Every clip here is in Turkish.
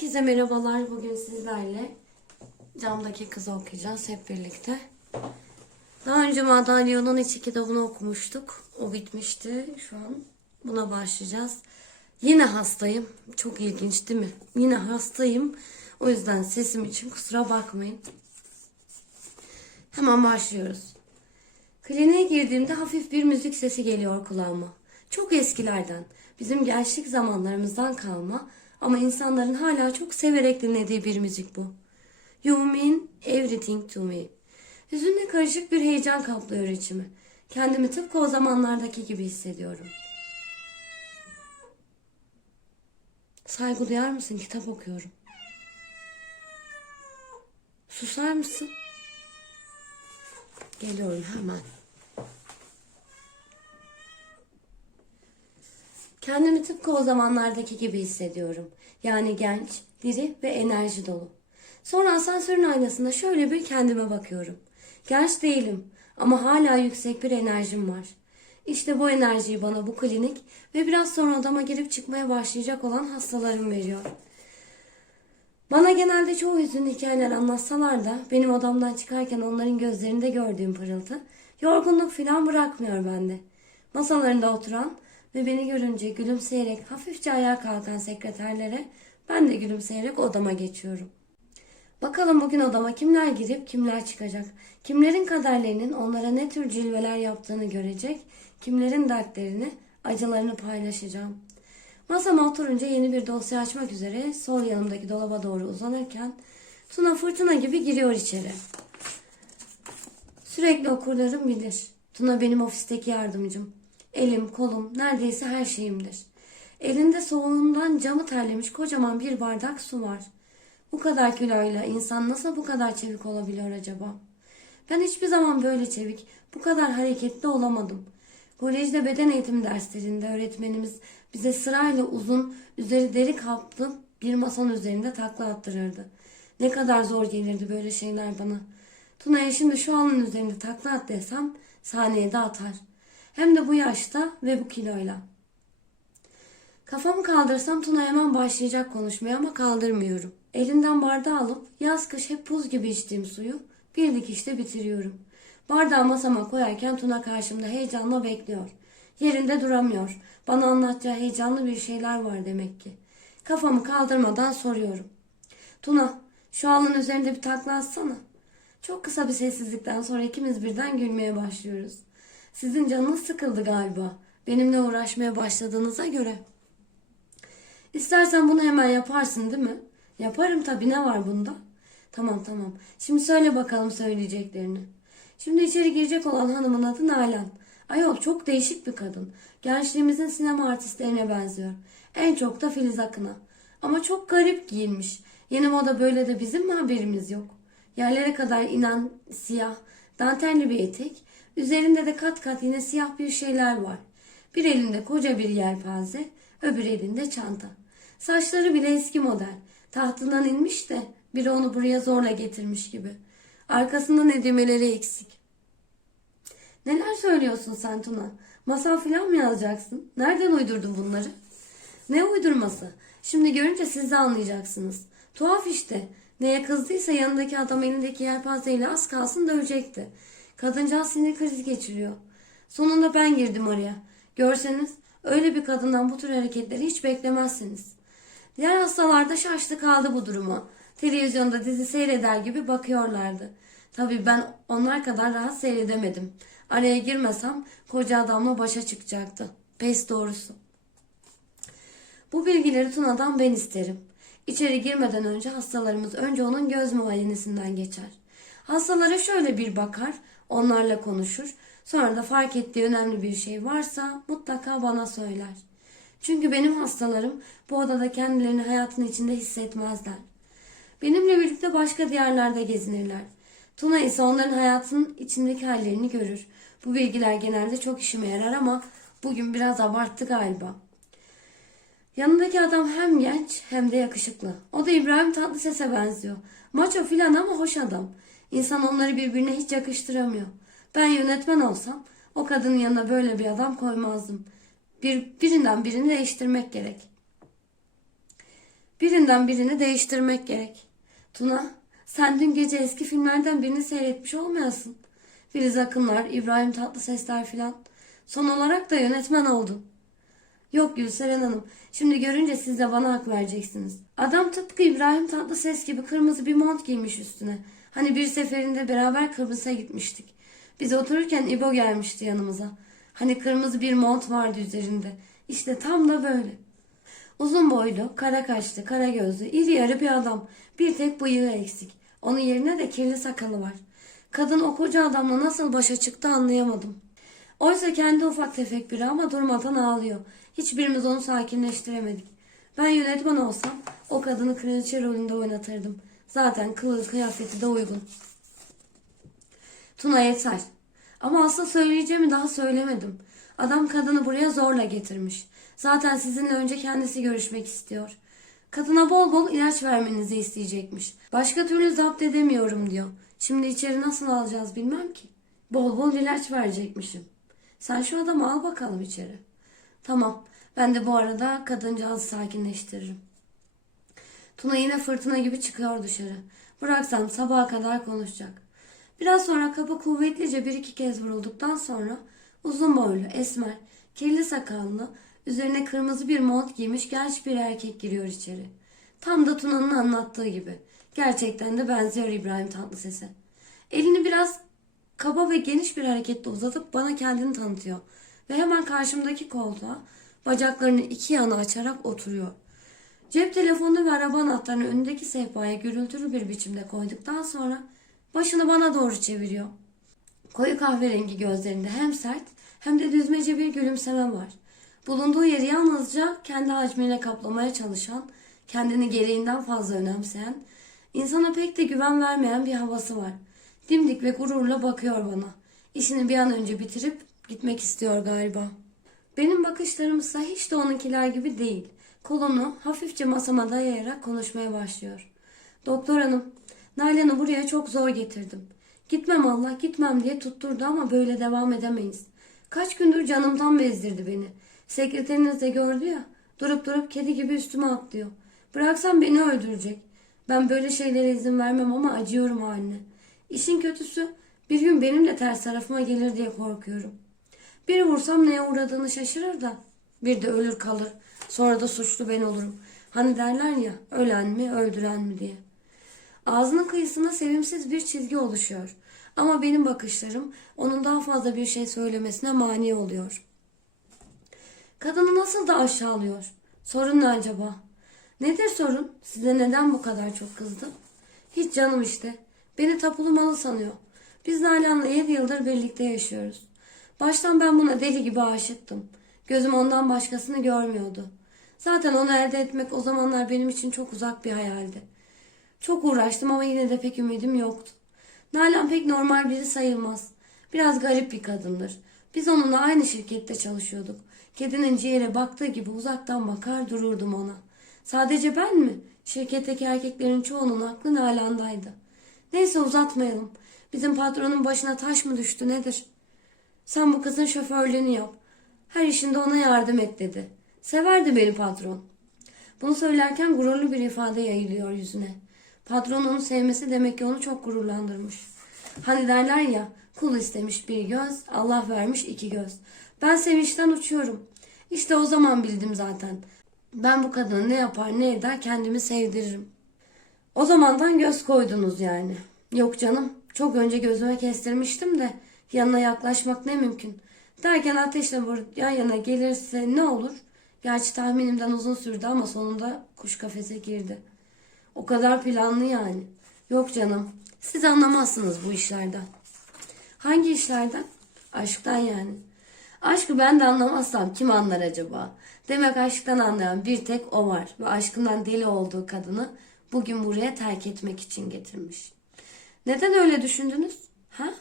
Herkese merhabalar. Bugün sizlerle camdaki kızı okuyacağız hep birlikte. Daha önce Madalyon'un içi kitabını okumuştuk. O bitmişti. Şu an buna başlayacağız. Yine hastayım. Çok ilginç değil mi? Yine hastayım. O yüzden sesim için kusura bakmayın. Hemen başlıyoruz. Kliniğe girdiğimde hafif bir müzik sesi geliyor kulağıma. Çok eskilerden, bizim gençlik zamanlarımızdan kalma ama insanların hala çok severek dinlediği bir müzik bu. You mean everything to me. Hüzünle karışık bir heyecan kaplıyor içimi. Kendimi tıpkı o zamanlardaki gibi hissediyorum. Saygı duyar mısın? Kitap okuyorum. Susar mısın? Geliyorum hemen. Kendimi tıpkı o zamanlardaki gibi hissediyorum. Yani genç, diri ve enerji dolu. Sonra asansörün aynasında şöyle bir kendime bakıyorum. Genç değilim ama hala yüksek bir enerjim var. İşte bu enerjiyi bana bu klinik ve biraz sonra odama girip çıkmaya başlayacak olan hastalarım veriyor. Bana genelde çoğu hüzünlü hikayeler anlatsalar da benim odamdan çıkarken onların gözlerinde gördüğüm pırıltı yorgunluk falan bırakmıyor bende. Masalarında oturan ve beni görünce gülümseyerek hafifçe ayağa kalkan sekreterlere ben de gülümseyerek odama geçiyorum. Bakalım bugün odama kimler girip kimler çıkacak. Kimlerin kaderlerinin onlara ne tür cilveler yaptığını görecek. Kimlerin dertlerini, acılarını paylaşacağım. Masama oturunca yeni bir dosya açmak üzere sol yanımdaki dolaba doğru uzanırken Tuna fırtına gibi giriyor içeri. Sürekli okurlarım bilir. Tuna benim ofisteki yardımcım. Elim, kolum, neredeyse her şeyimdir. Elinde soğuğundan camı terlemiş kocaman bir bardak su var. Bu kadar kiloyla insan nasıl bu kadar çevik olabiliyor acaba? Ben hiçbir zaman böyle çevik, bu kadar hareketli olamadım. Kolejde beden eğitimi derslerinde öğretmenimiz bize sırayla uzun, üzeri deri kaplı bir masanın üzerinde takla attırırdı. Ne kadar zor gelirdi böyle şeyler bana. Tuna'ya şimdi şu anın üzerinde takla at desem saniyede atar. Hem de bu yaşta ve bu kiloyla. Kafamı kaldırsam Tuna hemen başlayacak konuşmaya ama kaldırmıyorum. Elinden bardağı alıp yaz kış hep buz gibi içtiğim suyu bir dikişte bitiriyorum. Bardağı masama koyarken Tuna karşımda heyecanla bekliyor. Yerinde duramıyor. Bana anlatacağı heyecanlı bir şeyler var demek ki. Kafamı kaldırmadan soruyorum. Tuna, şu alın üzerinde bir takla atsana. Çok kısa bir sessizlikten sonra ikimiz birden gülmeye başlıyoruz. Sizin canınız sıkıldı galiba. Benimle uğraşmaya başladığınıza göre. İstersen bunu hemen yaparsın değil mi? Yaparım tabii ne var bunda? Tamam tamam. Şimdi söyle bakalım söyleyeceklerini. Şimdi içeri girecek olan hanımın adı Nalan. Ayol çok değişik bir kadın. Gençliğimizin sinema artistlerine benziyor. En çok da Filiz Akın'a. Ama çok garip giyinmiş. Yeni moda böyle de bizim mi haberimiz yok? Yerlere kadar inen siyah, dantelli bir etek. Üzerinde de kat kat yine siyah bir şeyler var. Bir elinde koca bir yelpaze, öbür elinde çanta. Saçları bile eski model. Tahtından inmiş de biri onu buraya zorla getirmiş gibi. Arkasında ne düğmeleri eksik. Neler söylüyorsun sen Tuna? Masal falan mı yazacaksın? Nereden uydurdun bunları? Ne uydurması? Şimdi görünce siz de anlayacaksınız. Tuhaf işte. Neye kızdıysa yanındaki adam elindeki yelpazeyle az kalsın dövecekti. Kadıncağız sinir krizi geçiriyor. Sonunda ben girdim araya. Görseniz öyle bir kadından bu tür hareketleri hiç beklemezsiniz. Diğer hastalar da şaştı kaldı bu duruma. Televizyonda dizi seyreder gibi bakıyorlardı. Tabii ben onlar kadar rahat seyredemedim. Araya girmesem koca adamla başa çıkacaktı. Pes doğrusu. Bu bilgileri Tuna'dan ben isterim. İçeri girmeden önce hastalarımız önce onun göz muayenesinden geçer. Hastalara şöyle bir bakar, onlarla konuşur. Sonra da fark ettiği önemli bir şey varsa mutlaka bana söyler. Çünkü benim hastalarım bu odada kendilerini hayatın içinde hissetmezler. Benimle birlikte başka diyarlarda gezinirler. Tuna ise onların hayatının içindeki hallerini görür. Bu bilgiler genelde çok işime yarar ama bugün biraz abarttı galiba. Yanındaki adam hem genç hem de yakışıklı. O da İbrahim Tatlıses'e benziyor. Maço filan ama hoş adam. İnsan onları birbirine hiç yakıştıramıyor. Ben yönetmen olsam o kadının yanına böyle bir adam koymazdım. Bir, birinden birini değiştirmek gerek. Birinden birini değiştirmek gerek. Tuna, sen dün gece eski filmlerden birini seyretmiş olmayasın. Filiz Akınlar, İbrahim Tatlısesler filan. Son olarak da yönetmen oldun. Yok Gülseren Hanım. Şimdi görünce siz de bana hak vereceksiniz. Adam tıpkı İbrahim Tatlıses gibi kırmızı bir mont giymiş üstüne. Hani bir seferinde beraber Kıbrıs'a gitmiştik. Biz otururken İbo gelmişti yanımıza. Hani kırmızı bir mont vardı üzerinde. İşte tam da böyle. Uzun boylu, kara kaşlı, kara gözlü, iri yarı bir adam. Bir tek bıyığı eksik. Onun yerine de kirli sakalı var. Kadın o koca adamla nasıl başa çıktı anlayamadım. Oysa kendi ufak tefek biri ama durmadan ağlıyor. Hiçbirimiz onu sakinleştiremedik. Ben yönetmen olsam o kadını kraliçe rolünde oynatırdım. Zaten kılığı kıyafeti de uygun. Tuna yeter. Ama asıl söyleyeceğimi daha söylemedim. Adam kadını buraya zorla getirmiş. Zaten sizinle önce kendisi görüşmek istiyor. Kadına bol bol ilaç vermenizi isteyecekmiş. Başka türlü zapt edemiyorum diyor. Şimdi içeri nasıl alacağız bilmem ki. Bol bol ilaç verecekmişim. Sen şu adamı al bakalım içeri. Tamam. Ben de bu arada kadıncağızı sakinleştiririm. Tuna yine fırtına gibi çıkıyor dışarı. Bıraksam sabaha kadar konuşacak. Biraz sonra kapı kuvvetlice bir iki kez vurulduktan sonra uzun boylu, esmer, kirli sakallı, üzerine kırmızı bir mont giymiş genç bir erkek giriyor içeri. Tam da Tuna'nın anlattığı gibi. Gerçekten de benziyor İbrahim Tatlıses'e. Elini biraz kaba ve geniş bir hareketle uzatıp bana kendini tanıtıyor. Ve hemen karşımdaki koltuğa bacaklarını iki yana açarak oturuyor. Cep telefonunu ve araba anahtarını önündeki sehpaya gürültülü bir biçimde koyduktan sonra başını bana doğru çeviriyor. Koyu kahverengi gözlerinde hem sert hem de düzmece bir gülümseme var. Bulunduğu yeri yalnızca kendi hacmiyle kaplamaya çalışan, kendini gereğinden fazla önemseyen, insana pek de güven vermeyen bir havası var. Dimdik ve gururla bakıyor bana. İşini bir an önce bitirip gitmek istiyor galiba. Benim bakışlarım ise hiç de onunkiler gibi değil. Kolunu hafifçe masama dayayarak konuşmaya başlıyor. Doktor hanım, Nalan'ı buraya çok zor getirdim. Gitmem Allah gitmem diye tutturdu ama böyle devam edemeyiz. Kaç gündür canımdan bezdirdi beni. Sekreteriniz de gördü ya, durup durup kedi gibi üstüme atlıyor. Bıraksam beni öldürecek. Ben böyle şeylere izin vermem ama acıyorum haline. İşin kötüsü bir gün benim de ters tarafıma gelir diye korkuyorum. Bir vursam neye uğradığını şaşırır da bir de ölür kalır. Sonra da suçlu ben olurum. Hani derler ya ölen mi öldüren mi diye. Ağzının kıyısına sevimsiz bir çizgi oluşuyor. Ama benim bakışlarım onun daha fazla bir şey söylemesine mani oluyor. Kadını nasıl da aşağılıyor. Sorun ne acaba? Nedir sorun? Size neden bu kadar çok kızdı? Hiç canım işte. Beni tapulu malı sanıyor. Biz Nalan'la 7 yıldır birlikte yaşıyoruz. Baştan ben buna deli gibi aşıktım. Gözüm ondan başkasını görmüyordu. Zaten onu elde etmek o zamanlar benim için çok uzak bir hayaldi. Çok uğraştım ama yine de pek ümidim yoktu. Nalan pek normal biri sayılmaz. Biraz garip bir kadındır. Biz onunla aynı şirkette çalışıyorduk. Kedinin ciğere baktığı gibi uzaktan bakar dururdum ona. Sadece ben mi? Şirketteki erkeklerin çoğunun aklı Nalan'daydı. Neyse uzatmayalım. Bizim patronun başına taş mı düştü nedir? Sen bu kızın şoförlüğünü yap. Her işinde ona yardım et dedi. Severdi beni patron. Bunu söylerken gururlu bir ifade yayılıyor yüzüne. Patron onu sevmesi demek ki onu çok gururlandırmış. Hani derler ya kul istemiş bir göz, Allah vermiş iki göz. Ben sevinçten uçuyorum. İşte o zaman bildim zaten. Ben bu kadını ne yapar ne eder kendimi sevdiririm. O zamandan göz koydunuz yani. Yok canım çok önce gözüme kestirmiştim de yanına yaklaşmak ne mümkün. Derken ateşle vurup yan yana gelirse ne olur? Gerçi tahminimden uzun sürdü ama sonunda kuş kafese girdi. O kadar planlı yani. Yok canım. Siz anlamazsınız bu işlerden. Hangi işlerden? Aşktan yani. Aşkı ben de anlamazsam kim anlar acaba? Demek aşktan anlayan bir tek o var ve aşkından deli olduğu kadını bugün buraya terk etmek için getirmiş. Neden öyle düşündünüz? Ha?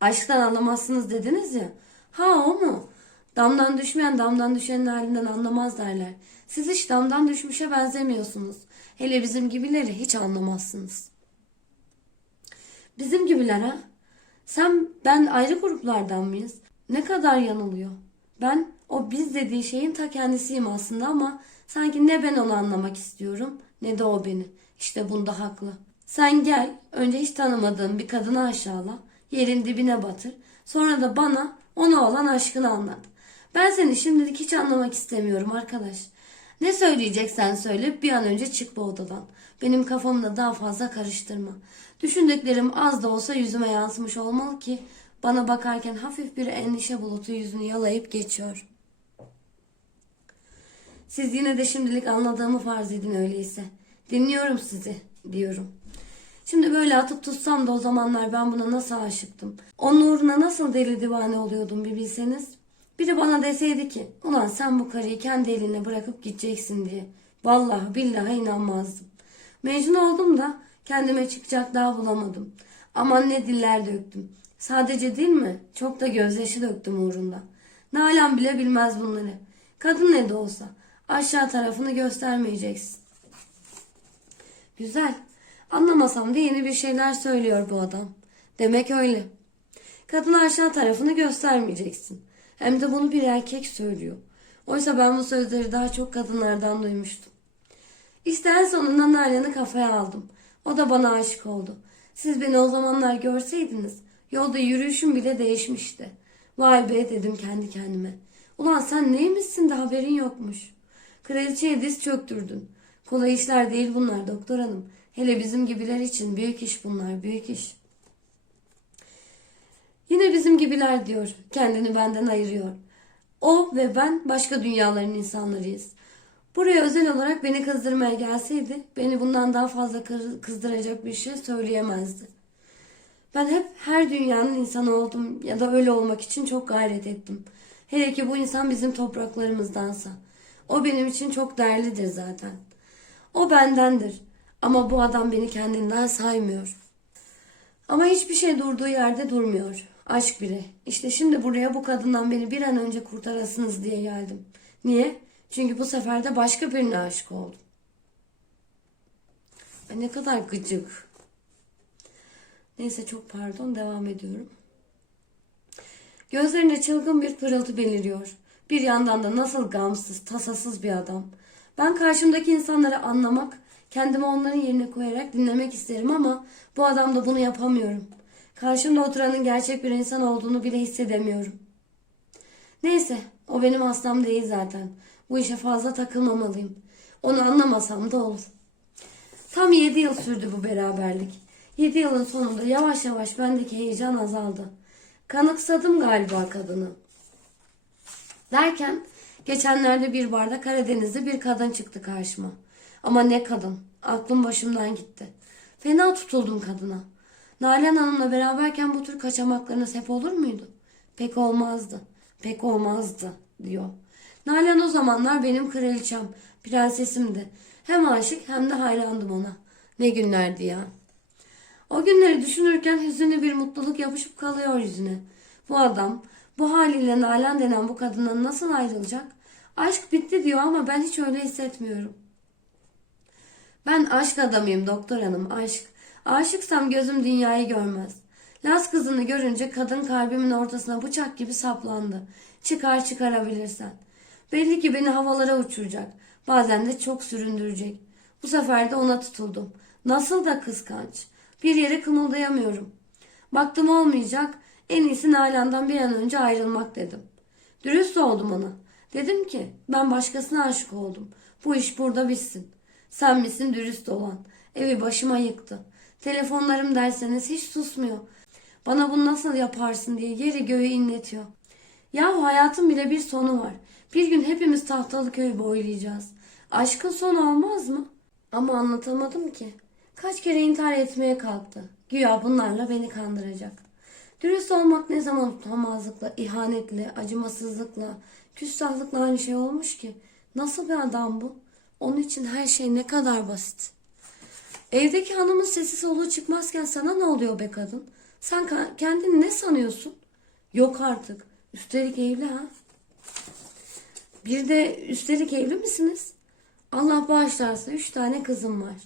Aşktan anlamazsınız dediniz ya. Ha o mu? Damdan düşmeyen damdan düşenin halinden anlamaz derler. Siz hiç damdan düşmüşe benzemiyorsunuz. Hele bizim gibileri hiç anlamazsınız. Bizim gibiler ha? Sen ben ayrı gruplardan mıyız? Ne kadar yanılıyor. Ben o biz dediği şeyin ta kendisiyim aslında ama Sanki ne ben onu anlamak istiyorum ne de o beni. İşte bunda haklı. Sen gel önce hiç tanımadığın bir kadını aşağıla. Yerin dibine batır. Sonra da bana ona olan aşkını anlat. Ben seni şimdilik hiç anlamak istemiyorum arkadaş. Ne söyleyeceksen söyle bir an önce çık bu odadan. Benim kafamı da daha fazla karıştırma. Düşündüklerim az da olsa yüzüme yansımış olmalı ki bana bakarken hafif bir endişe bulutu yüzünü yalayıp geçiyor. Siz yine de şimdilik anladığımı farz edin öyleyse. Dinliyorum sizi diyorum. Şimdi böyle atıp tutsam da o zamanlar ben buna nasıl aşıktım. Onun uğruna nasıl deli divane oluyordum bir bilseniz. Biri bana deseydi ki ulan sen bu karıyı kendi eline bırakıp gideceksin diye. Vallahi billahi inanmazdım. Mecnun oldum da kendime çıkacak daha bulamadım. Aman ne diller döktüm. Sadece değil mi? Çok da gözyaşı döktüm uğrunda. Nalan bile bilmez bunları. Kadın ne de olsa aşağı tarafını göstermeyeceksin. Güzel. Anlamasam da yeni bir şeyler söylüyor bu adam. Demek öyle. Kadına aşağı tarafını göstermeyeceksin. Hem de bunu bir erkek söylüyor. Oysa ben bu sözleri daha çok kadınlardan duymuştum. İşte en sonunda Nalan'ı kafaya aldım. O da bana aşık oldu. Siz beni o zamanlar görseydiniz yolda yürüyüşüm bile değişmişti. Vay be dedim kendi kendime. Ulan sen neymişsin de haberin yokmuş. Kraliçeye diz çöktürdün. Kolay işler değil bunlar doktor hanım. Hele bizim gibiler için büyük iş bunlar büyük iş. Yine bizim gibiler diyor. Kendini benden ayırıyor. O ve ben başka dünyaların insanlarıyız. Buraya özel olarak beni kızdırmaya gelseydi beni bundan daha fazla kızdıracak bir şey söyleyemezdi. Ben hep her dünyanın insanı oldum ya da öyle olmak için çok gayret ettim. Hele ki bu insan bizim topraklarımızdansa. O benim için çok değerlidir zaten. O bendendir. Ama bu adam beni kendinden saymıyor. Ama hiçbir şey durduğu yerde durmuyor. Aşk bile. İşte şimdi buraya bu kadından beni bir an önce kurtarasınız diye geldim. Niye? Çünkü bu sefer de başka birine aşık oldum. Ay ne kadar gıcık. Neyse çok pardon devam ediyorum. Gözlerinde çılgın bir pırıltı beliriyor. Bir yandan da nasıl gamsız, tasasız bir adam. Ben karşımdaki insanları anlamak, kendimi onların yerine koyarak dinlemek isterim ama bu adamda bunu yapamıyorum. Karşımda oturanın gerçek bir insan olduğunu bile hissedemiyorum. Neyse, o benim hastam değil zaten. Bu işe fazla takılmamalıyım. Onu anlamasam da olur. Tam yedi yıl sürdü bu beraberlik. Yedi yılın sonunda yavaş yavaş bendeki heyecan azaldı. Kanıksadım galiba kadını. Derken geçenlerde bir barda Karadeniz'de bir kadın çıktı karşıma. Ama ne kadın. Aklım başımdan gitti. Fena tutuldum kadına. Nalan Hanım'la beraberken bu tür kaçamaklarınız hep olur muydu? Pek olmazdı. Pek olmazdı diyor. Nalan o zamanlar benim kraliçem, prensesimdi. Hem aşık hem de hayrandım ona. Ne günlerdi ya. O günleri düşünürken hüzünlü bir mutluluk yapışıp kalıyor yüzüne. Bu adam bu haliyle Nalan denen bu kadından nasıl ayrılacak? Aşk bitti diyor ama ben hiç öyle hissetmiyorum. Ben aşk adamıyım doktor hanım aşk. Aşıksam gözüm dünyayı görmez. Laz kızını görünce kadın kalbimin ortasına bıçak gibi saplandı. Çıkar çıkarabilirsen. Belli ki beni havalara uçuracak. Bazen de çok süründürecek. Bu sefer de ona tutuldum. Nasıl da kıskanç. Bir yere kımıldayamıyorum. Baktım olmayacak. En iyisi Nalan'dan bir an önce ayrılmak dedim. Dürüst oldum ona. Dedim ki ben başkasına aşık oldum. Bu iş burada bitsin. Sen misin dürüst olan? Evi başıma yıktı. Telefonlarım derseniz hiç susmuyor. Bana bunu nasıl yaparsın diye yeri göğü inletiyor. Yahu hayatın bile bir sonu var. Bir gün hepimiz tahtalı köyü boylayacağız. Aşkın sonu olmaz mı? Ama anlatamadım ki. Kaç kere intihar etmeye kalktı. Güya bunlarla beni kandıracak. Dürüst olmak ne zaman utanmazlıkla, ihanetle, acımasızlıkla, küstahlıkla aynı şey olmuş ki? Nasıl bir adam bu? Onun için her şey ne kadar basit. Evdeki hanımın sesi soluğu çıkmazken sana ne oluyor be kadın? Sen kendini ne sanıyorsun? Yok artık. Üstelik evli ha. Bir de üstelik evli misiniz? Allah bağışlarsa üç tane kızım var.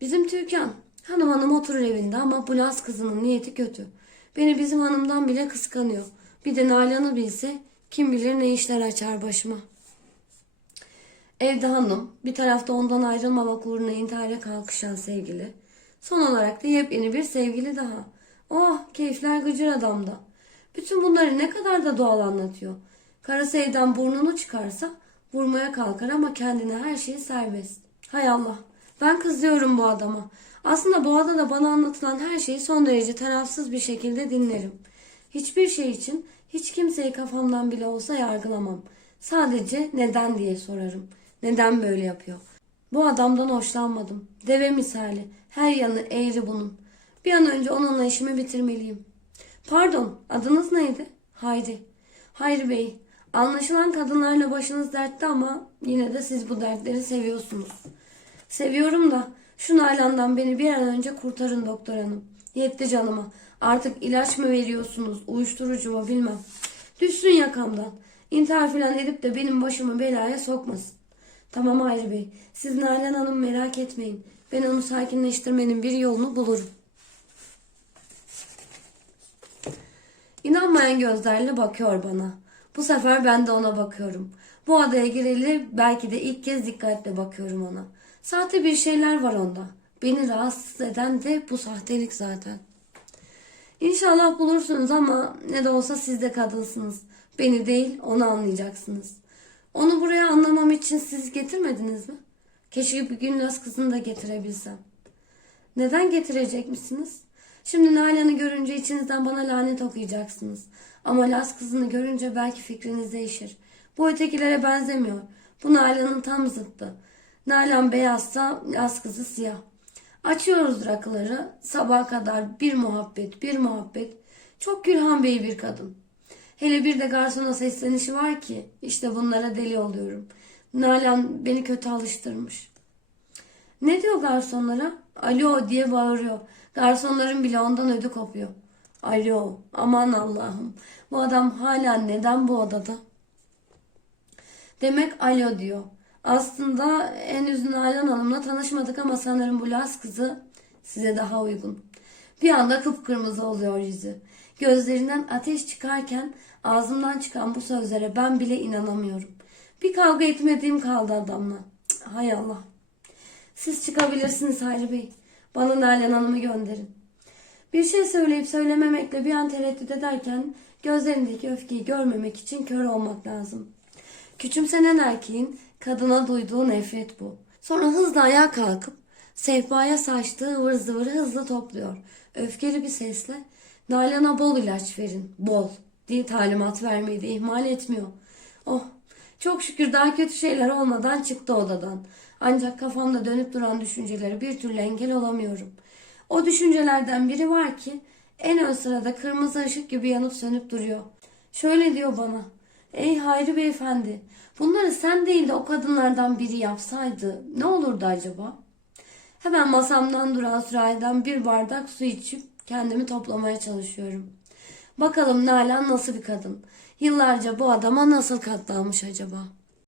Bizim Türkan. Hanım hanım oturur evinde ama bu Laz kızının niyeti kötü. Beni bizim hanımdan bile kıskanıyor. Bir de Nalan'ı bilse kim bilir ne işler açar başıma. Evde hanım, bir tarafta ondan ayrılmamak uğruna intihara kalkışan sevgili. Son olarak da yepyeni bir sevgili daha. Oh, keyifler gıcır adamda. Bütün bunları ne kadar da doğal anlatıyor. Karısı evden burnunu çıkarsa vurmaya kalkar ama kendine her şeyi serbest. Hay Allah, ben kızıyorum bu adama. Aslında bu adada bana anlatılan her şeyi son derece tarafsız bir şekilde dinlerim. Hiçbir şey için hiç kimseyi kafamdan bile olsa yargılamam. Sadece neden diye sorarım. Neden böyle yapıyor? Bu adamdan hoşlanmadım. Deve misali. Her yanı eğri bunun. Bir an önce onunla işimi bitirmeliyim. Pardon, adınız neydi? Hayri. Hayri Bey, anlaşılan kadınlarla başınız dertte ama yine de siz bu dertleri seviyorsunuz. Seviyorum da şu Nalan'dan beni bir an önce kurtarın doktor hanım. Yetti canıma. Artık ilaç mı veriyorsunuz, uyuşturucu mu bilmem. Düşsün yakamdan. İntihar falan edip de benim başımı belaya sokmasın. Tamam Hayri Bey, siz Nalan Hanım merak etmeyin. Ben onu sakinleştirmenin bir yolunu bulurum. İnanmayan gözlerle bakıyor bana. Bu sefer ben de ona bakıyorum. Bu adaya gireli belki de ilk kez dikkatle bakıyorum ona. Sahte bir şeyler var onda. Beni rahatsız eden de bu sahtelik zaten. İnşallah bulursunuz ama ne de olsa siz de kadınsınız. Beni değil onu anlayacaksınız. Onu buraya anlamam için siz getirmediniz mi? Keşke bir gün Las kızını da getirebilsem. Neden getirecekmişsiniz? Şimdi Nalan'ı görünce içinizden bana lanet okuyacaksınız. Ama Las kızını görünce belki fikriniz değişir. Bu ötekilere benzemiyor. Bu Nalan'ın tam zıttı. Nalan beyazsa Las kızı siyah. Açıyoruz rakıları. Sabaha kadar bir muhabbet, bir muhabbet. Çok Gülhan Bey bir kadın. Hele bir de garsona seslenişi var ki işte bunlara deli oluyorum. Nalan beni kötü alıştırmış. Ne diyor garsonlara? Alo diye bağırıyor. Garsonların bile ondan ödü kopuyor. Alo aman Allah'ım. Bu adam hala neden bu odada? Demek alo diyor. Aslında henüz Nalan Hanım'la tanışmadık ama sanırım bu Las kızı size daha uygun. Bir anda kıpkırmızı oluyor yüzü. Gözlerinden ateş çıkarken ağzımdan çıkan bu sözlere ben bile inanamıyorum. Bir kavga etmediğim kaldı adamla. Cık, hay Allah. Siz çıkabilirsiniz Hayri Bey. Bana Nalan Hanım'ı gönderin. Bir şey söyleyip söylememekle bir an tereddüt ederken gözlerindeki öfkeyi görmemek için kör olmak lazım. Küçümsenen erkeğin kadına duyduğu nefret bu. Sonra hızla ayağa kalkıp sehpaya saçtığı ıvır zıvırı hızlı topluyor. Öfkeli bir sesle Nalan'a bol ilaç verin, bol diye talimat vermeyi de ihmal etmiyor. Oh, çok şükür daha kötü şeyler olmadan çıktı odadan. Ancak kafamda dönüp duran düşüncelere bir türlü engel olamıyorum. O düşüncelerden biri var ki en ön sırada kırmızı ışık gibi yanıp sönüp duruyor. Şöyle diyor bana. Ey Hayri Beyefendi, bunları sen değil de o kadınlardan biri yapsaydı ne olurdu acaba? Hemen masamdan duran sürahiden bir bardak su içip kendimi toplamaya çalışıyorum. Bakalım Nalan nasıl bir kadın? Yıllarca bu adama nasıl katlanmış acaba?